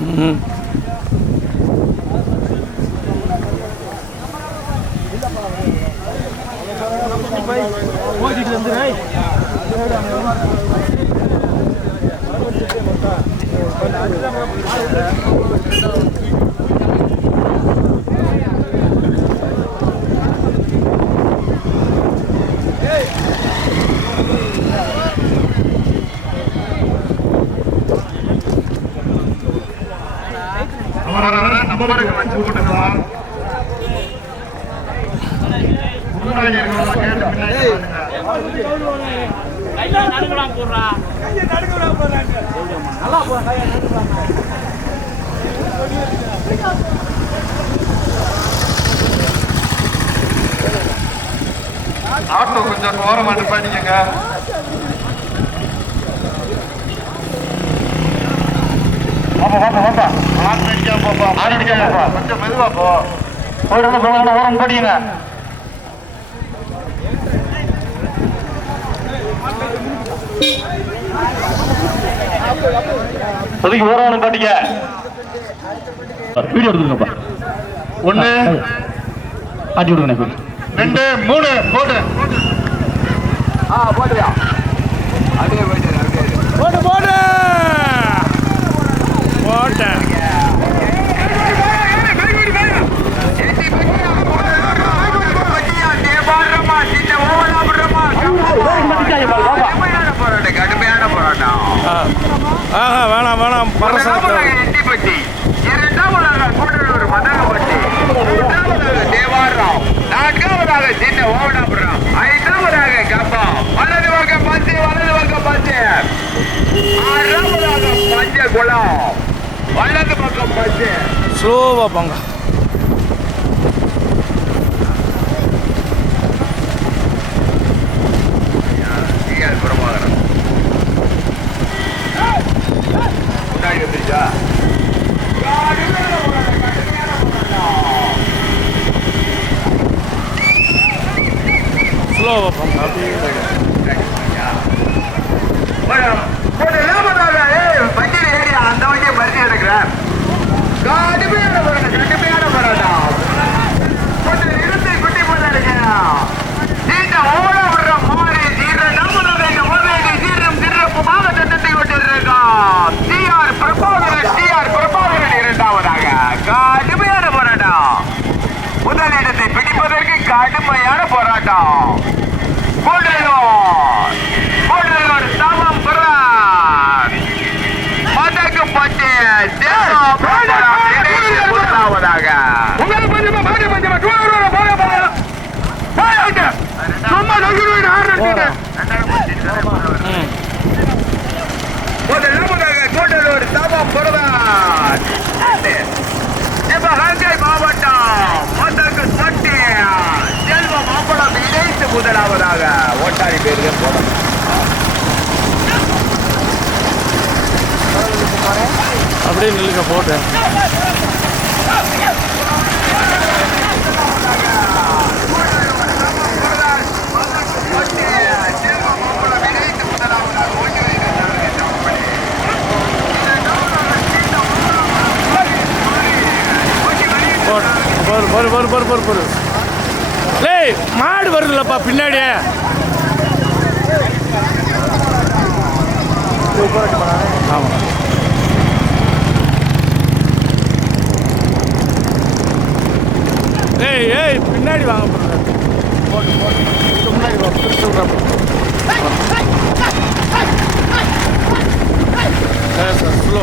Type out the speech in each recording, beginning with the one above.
ம் அவரவர நம்பருக்கு வச்சு போட்டுக்கலாம் முன்னாடி இருக்கிறவங்க கேட்டு பின்னாடி வாங்க. ஆட்டோ கொஞ்சம் ஓரமா நிப்பாட்டிக்கங்க பாப்பா பாப்பா பாப்பா ஆறு அடிக்காம போப்பா. ஆறு அடிக்காம போப்பா கொஞ்சம் மெதுவா போ. ஓரம் போட்டீங்க. ஒதுக்கி ஓரம் போட்டீங்க வீடியோ எடுத்துருங்கப்பா ஒண்ணு. ஆட்டி விடுங்க ரெண்டு மூணு போடு. போட்டு போட்டு aber vom Abi. முதலாவதாக ஓட்டாளி பேர்கள் போடணும் அப்படியே நில்லுங்க போட்டேன் போரு போரு போரு போரு போரு போரு லேய் மாடு வருதுல்லப்பா பின்னாடியே ஆமாம் ஏய் ஏய் பின்னாடி வாங்க போட்டு போட்டு முன்னாடி வா பிடிச்சு சார் ஸ்லோ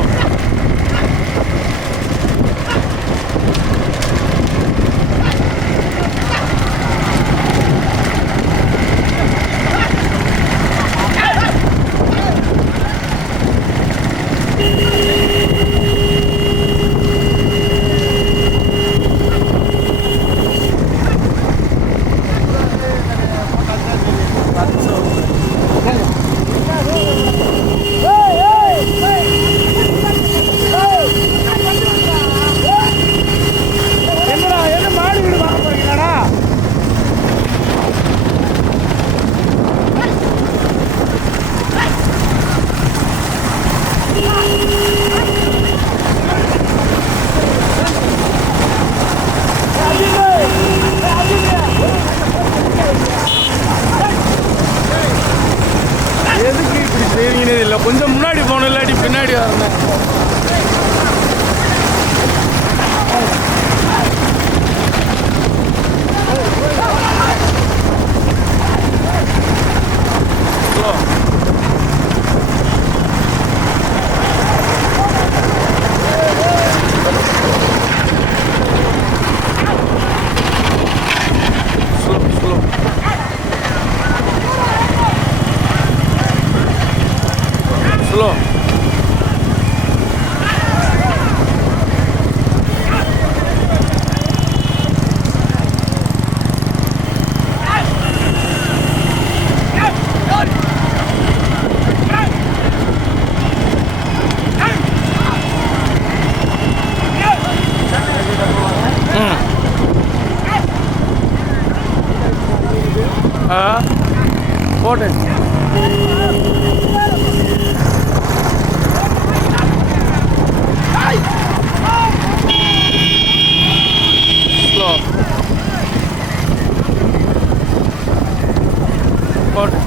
போட்டு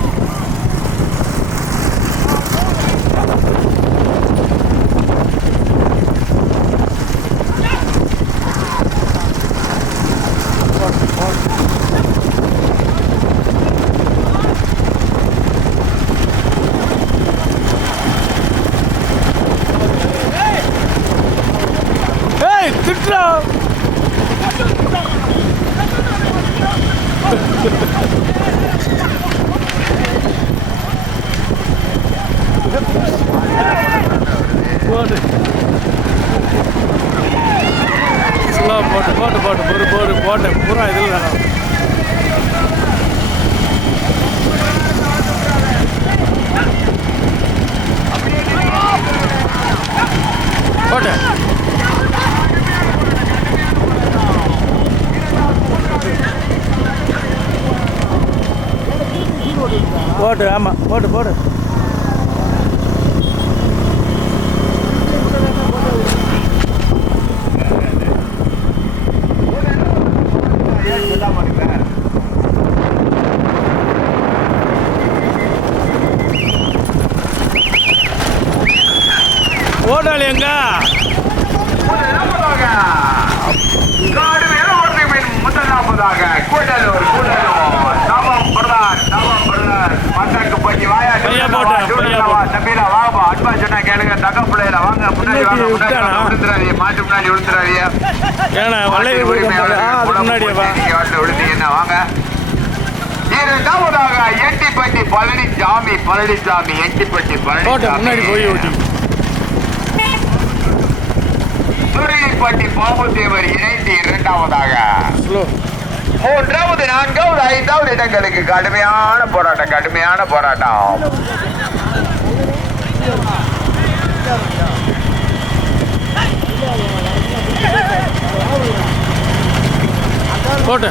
போட்டு போட்டு ஏய் திட்டுறா போடு ஸ்லோ போட்டு போட்டு போட்டு பொறு பொறு போட்டேன் பூரா இதில் வேணாம் போட்டேன் போட்டு ஆமாம் போட்டு போட்டு ஓடாளி எங்க முதலாவதாக காடு மேல ஓடுற மீன் முதலாவதாக கூடலூர் கூடலூர் நவம் பிரதான் நவம் பிரதான் மந்தாக்கு பஞ்சி வாயா பையா போட்டா, பையா வா போட்டா. தம்பியில வாப்பா அன்பா சொன்னா கேளுங்க தக்க பிள்ளையில வாங்க முன்னாடி வாங்க முன்னாடி முன்னாடி வாங்க விட்டானா? விழுந்துறாதீங்க மாட்டு முன்னாடி விழுந்துறாதீங்க ஏன்னா முன்னாடியேப்பா விழுந்தீங்கன்னா வாங்க. இரண்டாவதாக எட்டிப்பட்டி பழனிசாமி பழனிசாமி எட்டிப்பட்டி போட்டு முன்னாடி போய் ஓட்டி சுருளிப்பட்டி பாபுதேவர் இணைந்து இரண்டாவதாக. மூன்றாவது நான்காவது ஐந்தாவது இடங்களுக்கு கடுமையான போராட்டம் கடுமையான போராட்டம். போட்டு.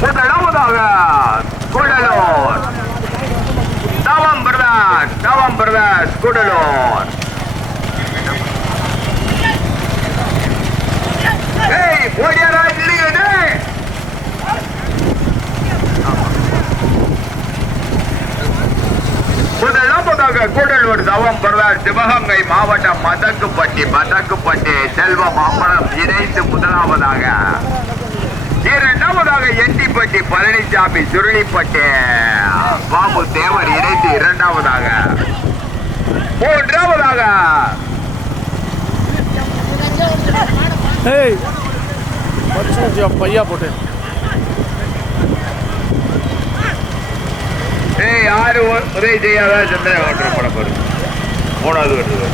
முதலாவதாக கூடலூர். தவம் பிரதாஸ் தவம் பிரதாஸ் கூடலூர். ஏய் ஓடியாரா முதலாவதாக கூடலூர் தவம் பிரதாஸ் சிவகங்கை மாவட்டம் மதக்குப்பட்டி மதக்குப்பட்டி செல்வம் அம்பலம் இணைந்து முதலாவதாக. இரண்டாவதாக எட்டிப்பட்டி பழனிசாமி சுருளிப்பட்டி. பாபு தேவர் இணைந்து இரண்டாவதாக. மூன்றாவதாக. பையா போட்டு ஏய் யாரு உதவி செய்யாத சந்திரன் ஓட்டுற படம் பாரு. மூணாவது வருது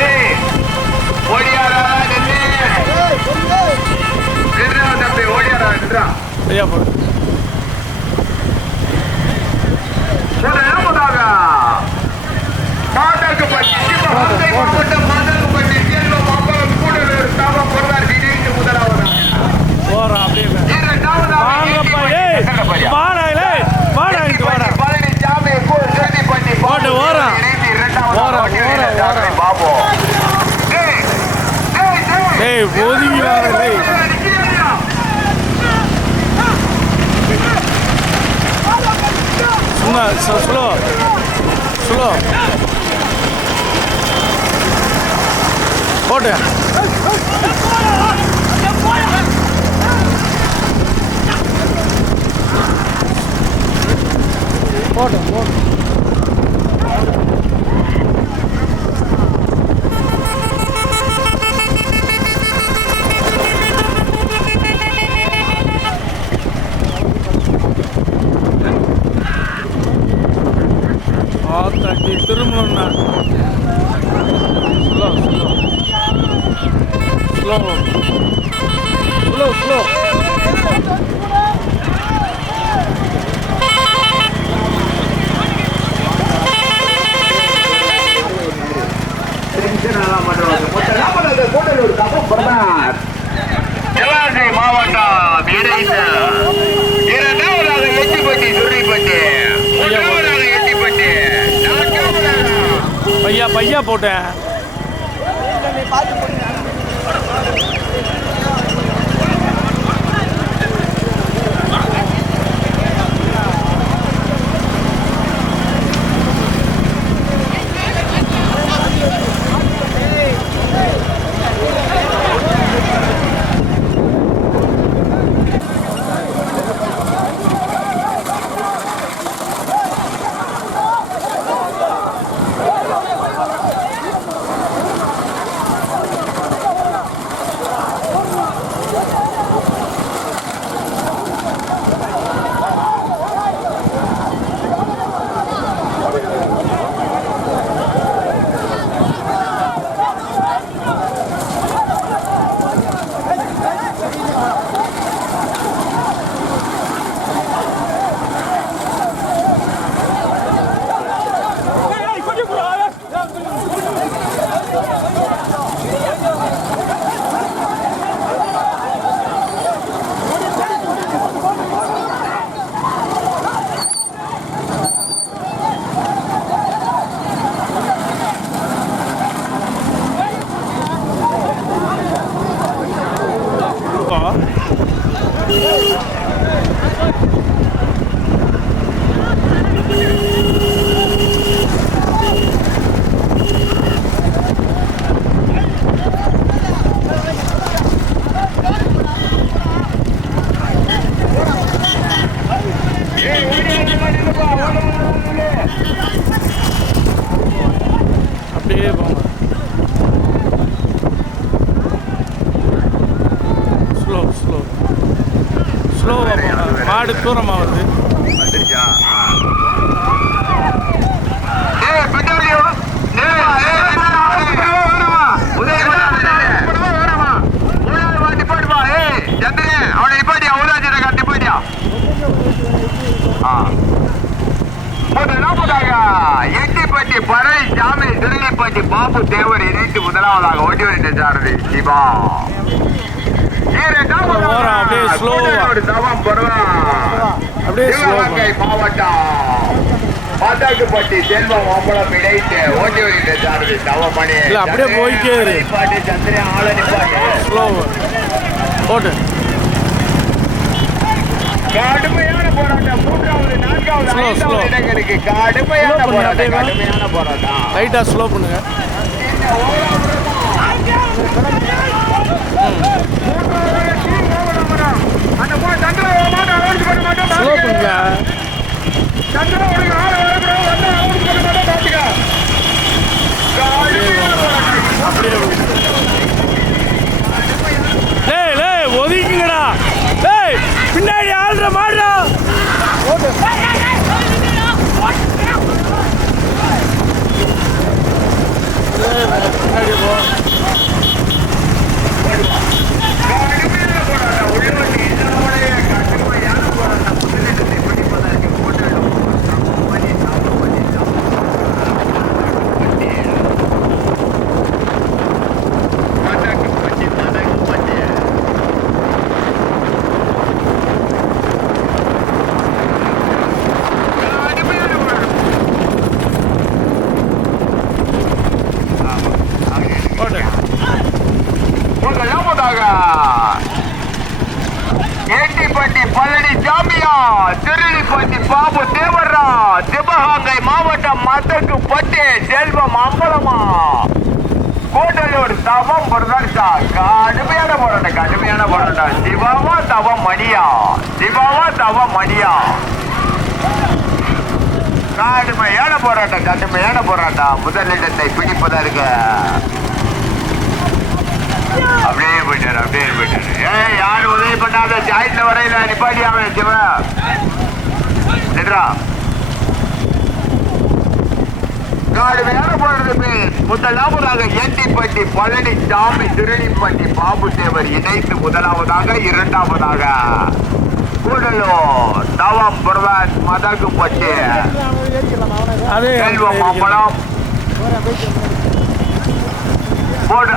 ஏய், ஓடியாரா நின்னு. நின்றா தம்பி ஓடியாரா நின்றா பையா போட்டு முதலாவதாக மாதகுப்பட்டி சிவகங்கை மாவட்டம் மாதகுப்பட்டி செல்வம் மாம்பலம் கூடலூர் தாமம் பொருளார் இணைந்து முதலாவதாக போகிறான் அப்படியே இரண்டாவதாக வாங்கப்பா ஏய் எட்டிப்பட்டி வாடா ஏய் வாடா இங்க வாடா பழனிசாமி கோ- செட்டிப்பட்டி போட்டு ஓரம். இணைந்து இரண்டாவதாக ஓரம், வண்டி ஓரம், வீரர் ஓரம். பாபு ஏய், ஏய், ஏய். ஏய் ஒதுங்கி வாங்க ஏய் நிக்கிறீங்களா? சும்மா ஸ்லோ ஸ்லோ போட்டு போட்டு போட்டு தஞ்சை மாவட்டம் இணைந்த இரண்டாவதாக எட்டிப்பட்டி சுருளிப்பட்டி மூன்றாவதாக எட்டிப்பட்டி பையா பையா போட்டேன். இணைத்து முதலாவதாக ஓட்டி வருகின்ற சாரதி சிவா. மதகுப்பட்டி செல்வம் அம்பலம் இணைத்து ஓட்டி வருகின்ற சாரதி தவமணி இல்ல, அப்படியே போய்க்கே இரு. நிப்பாட்டு சந்திரன் ஆள நிப்பாட்டு. போட்டு. கடுமையான போராட்டம். மூன்றாவது நான்காவது. ஐந்தாவது இடங்களுக்கு கடுமையான போராட்டம். கடுமையான ஸ்லோ பண்ணுங்க. அப்படியே டேய் டேய் ஒதுக்குங்கடா டேய் பின்னாடி ஆள்ற மாடுடா பின்னாடி போ கடுமையான போராட்டம் உள்ளவண்டி இதனுடைய கடுமையான போராட்டம் முதலிடத்தை பிடிப்பதற்கு போட்டியிடும் சாம்பமணி சாம்பமணி மதகு பட்டி மதகு பட்டி கடுமையான போராட்டம் ஆமா அங்கே போட்டு முதலாவதாக ஏட்டிப்பட்டி பழனி ஜாமியா திருளிப்பட்டி பாபு தேவரா சிவகங்கை மாவட்டம் மதகு பட்டி செல்வம் அம்பலமா? கூடலூர் தவம் பிரதர்ஷா கடுமையான போராட்டம் கடுமையான போராட்டம். சிவாவா தவம் மணியா? சிவாவா தவம் மணியா? கடுமையான போராட்டம் கடுமையான போராட்டம். முதலிடத்தை பிடிப்பதற்கு அப்படியே போயிட்டாரு அப்படியே போயிட்டாரு. ஏய் யாரும் உதவி பண்ணாத? ஜாயிண்ட்ல வரையில நிப்பாட்டி அவன் சிவ. நின்றா கடுமையான போராட்டத்தை முதலாவதாக எண்டிப்பட்டி பழனிசாமி திருளிப்பட்டி பாபு தேவர் இணைத்து முதலாவதாக இரண்டாவதாக. கூடலூர் தவம் பிரதாஸ் மதகுப்பட்டி செல்வம் மாம்பழம். போடு.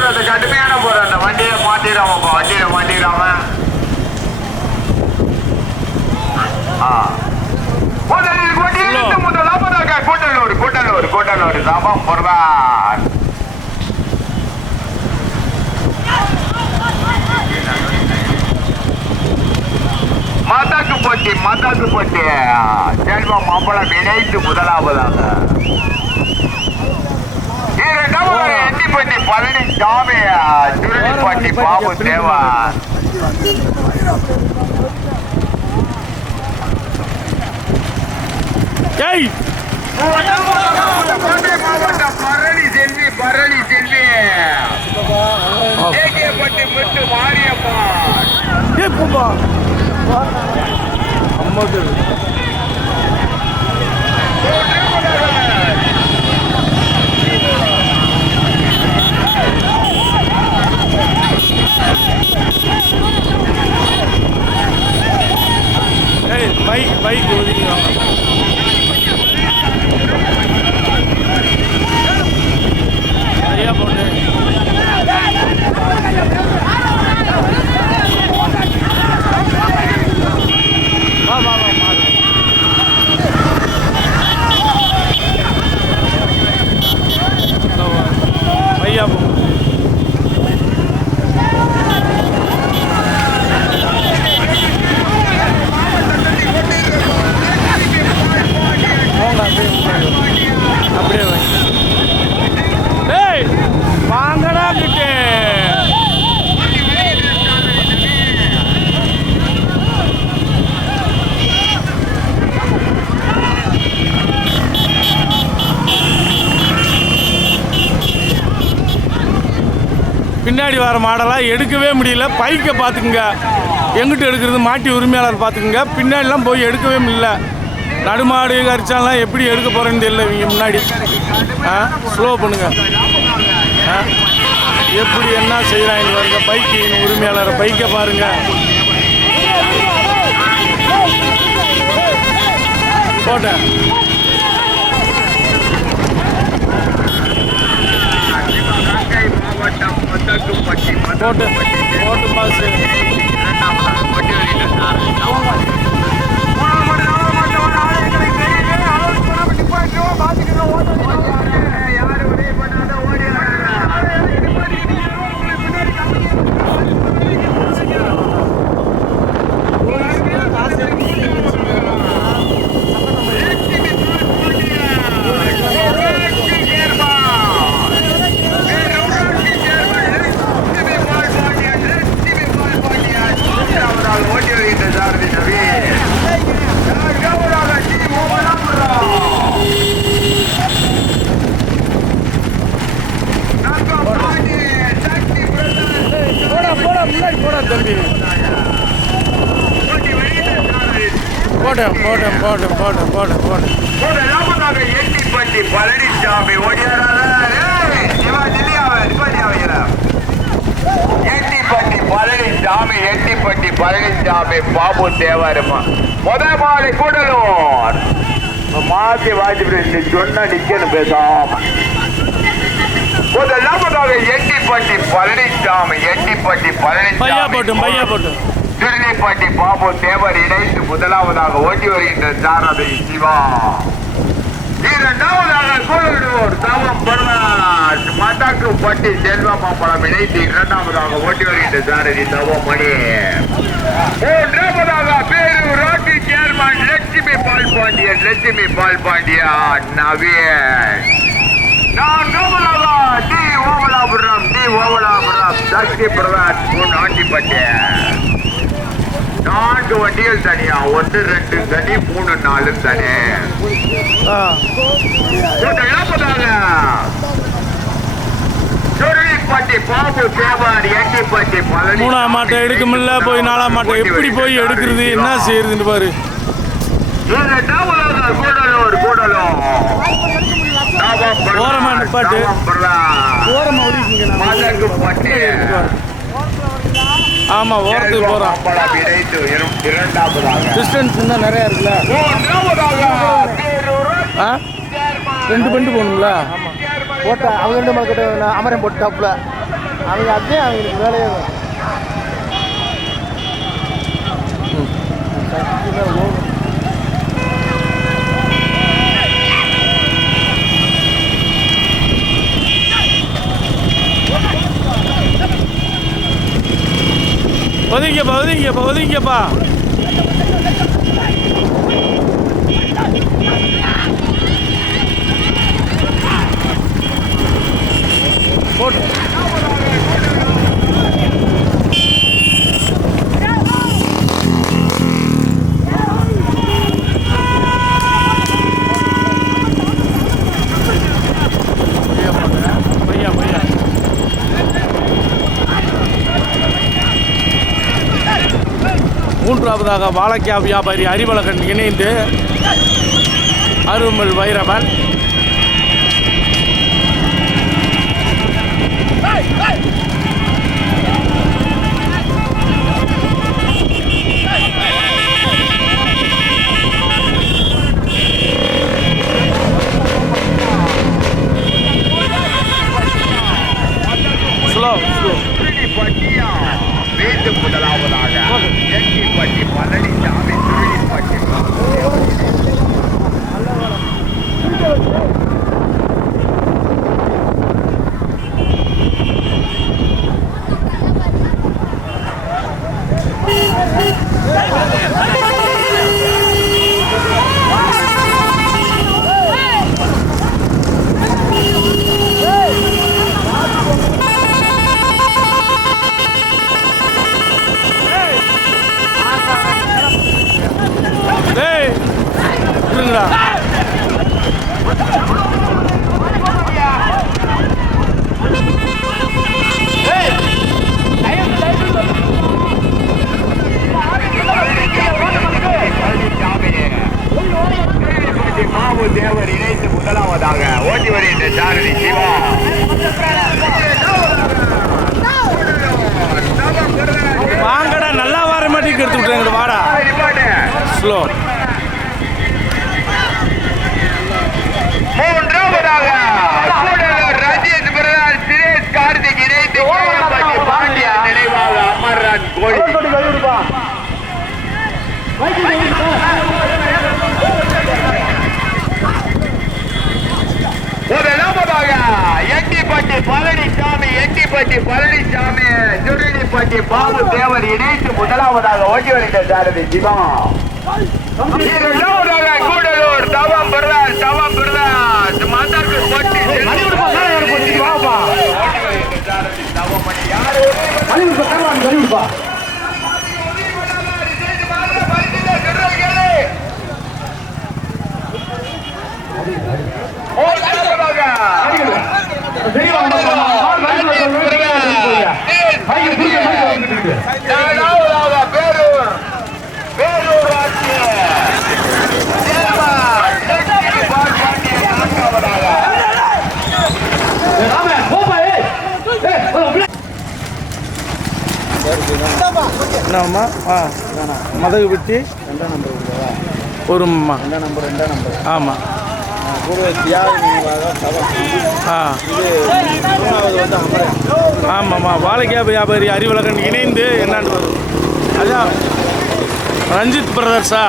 போராட்டம் கடுமையான போராட்டம். வண்டியில மாட்டிடாமப்பா வண்டியில மாட்டிடாம. கூட்டலூர் கூட்டலூர் கூட்டலூர். சமம் பொருளார் மதாக்கு போட்டி மதாக்கு போட்டி. செல்வம் மாம்பழம் இணைந்து முதலாவதாக. இரண்டாவது எட்டிப்பட்டி பழனி சாமி சுருளிப்பட்டி பாபு தேவா. மாவட்டம் பரணி செல்வி பரணி செல்வி. ஏகேப்பட்டி முத்து மாரியம்மா. ஏய் பூப்பா அம்மாக்கு ஏய் பைக் பைக் ஒதுக்கி வாங்க சரியா போட்டு வா வா வா மாறு இதோ வா. பையா போ போங்க அப்படியே முன்னாடி. அப்படியே வாங்க டேய் வாங்கடா கிட்டே பின்னாடி மாடெல்லாம் எடுக்கவே முடியல. பைக்கை பார்த்துக்குங்க. எங்கிட்ட எடுக்கிறது மாட்டி உரிமையாளர் பார்த்துக்குங்க. பின்னாடிலாம் போய் எடுக்கவே முடியல. நடுமாடு கரிச்சாலாம் எப்படி எடுக்க போகிறேன்னு தெரியல இவங்க முன்னாடி. ஆ ஸ்லோ பண்ணுங்க. ஆ எப்படி என்ன செய்கிறாங்க பாருங்க பைக்கு உரிமையாளர். பைக்கை பாருங்க. போட்டேன் மாவட்டம் மத்தாக்குப்பட்டி போட்டு போட்டு பாஸ் ஓட்டி வருகின்ற சாரதி நவீன் கௌரவ டி மோகனாபுரம் நாகப்பாண்டி சக்தி பிரதர் போடா போடா முன்னாடி போடா தம்பி ஓட்டி வருகின்ற சாரதி போட்டேன் போட்டேன் போட்டேன் போட்டேன் போட்டேன் போட்டேன் முதலாவதாக எட்டிப்பட்டி பழனிசாமி எட்டிப்பட்டி பழனிசாமி எட்டிப்பட்டி பழனிசாமி பாபு தேவாரம்மா. முத மாலை கூடலூர். மாத்தி வாஜ்பேயி சொன்ன நிக்கணும் பேசாம. முதலாவதாக எட்டிப்பட்டி பழனிசாமி எட்டிப்பட்டி பழனிசாமி பையா போட்டும் பையா போட்டும். திருநெல்வேலி பாபு தேவர் இணைந்து முதலாவதாக ஓட்டி வருகின்ற சாரதி சிவா. இரண்டாவதாக கோவிடுவோர் தாமம் பர்னாட் மதாக்கு பட்டி செல்வம்மா மாம்பழம் இணைந்து இரண்டாவதாக ஓட்டி வருகின்ற சாரதி தவம் மணி மூன்றாவதாக பேரு roti chairman Lakshmi Pal Pandian Lakshmi Pal Pandiya Naveen T Ovalapuram T Ovalapuram Sakthi பிரதாத் ஆண்டிப்பட்டேன். நான்கு வண்டிகள் தனியா? ஒன்று ரெண்டு தனி மூணு நாலு தனி. மூணாம் மாட்டை எடுக்க முடியல போய் நாலாம் மாட்டை எப்படி போய் எடுக்கிறது? என்ன செய்யறதுன்னு பாரு. ஓரமா நிப்பாட்டு. ஓரமாக ஒதுக்கிங்க ஆமாம் ஓரத்துக்கு போகிறோம் டிஸ்டன்ஸ் இன்னும் நிறையா இருக்குல்ல? ஆ? ரெண்டு பண்டு போகணுங்களா போட்ட அவங்க ரெண்டு மக்கள் அமரம் போட்டு டாப்ல அவங்க அதே அவங்களுக்கு வேலையே தான். ஒதுங்கிப்பா ஒதுங்கிப்பா ஒதுங்கிப்பா போட்டு பையா பையா மூன்றாவதாக வாழைக்கா வியாபாரி அறிவழகன் இணைந்து அருமல் வைரவன். Slow slow. முதலாவதாக. எட்டி பட்டி பழனிசாமி சுருளி பட்டி டேய் இருங்கடா மாவு தேவர் இணைத்து முதலாவதாக ஓட்டி வருகின்ற சாரதி சிவா வாங்கடா நல்லா வர மாட்டேங்க எடுத்து விட்டுறேன் வாடா ஸ்லோ மூன்றாவதாக கூடலூர் ரஜித் பிரதான் சுரேஷ் கார்த்திக் இணைத்து கோவில்பட்டி பாண்டியா நினைவாக அமர்ரான் கோழி கொண்டு கை விடுப்பா மைக்கு கை விடுப்பா முதலாவதாக எட்டிப்பட்டி பழனிசாமி எட்டிப்பட்டி பழனிசாமி சுருளிப்பட்டி பாபு தேவர் இணைத்து முதலாவதாக ஓட்டி வருகின்ற சாரதி சிவா. இரண்டாவதாக கூடலூர் தவம் பிரதான் தவம் பிரதான் மதற்கு பட்டி மணி விடுப்பா மேலே யாரு போட்டு வாப்பா ஓட்டி வருகின்ற சாரதி தவமணி யாரு மணி விடுப்பா கேமரா கை விடுப்பா சரி வாங்க மைக்கு திருப்பி மைக்கு வந்துட்டு பேரூர் பேரூர் ஆட்சி ராம போப்பா ஏய் ஏய் அப்படியே என்னம்மா ஆ மதகு பெட்டி ரெண்டாம் நம்பர் கொடுக்கவா ஒரும்மா. ரெண்டாம் நம்பர் ரெண்டாம் நம்பர் ஆமாம் ஆ ஆமாம்மா. வாழைக்கா வியாபாரி அறிவழகன் இணைந்து என்னான்னு அதான். ரஞ்சித் பிரதர்ஸா?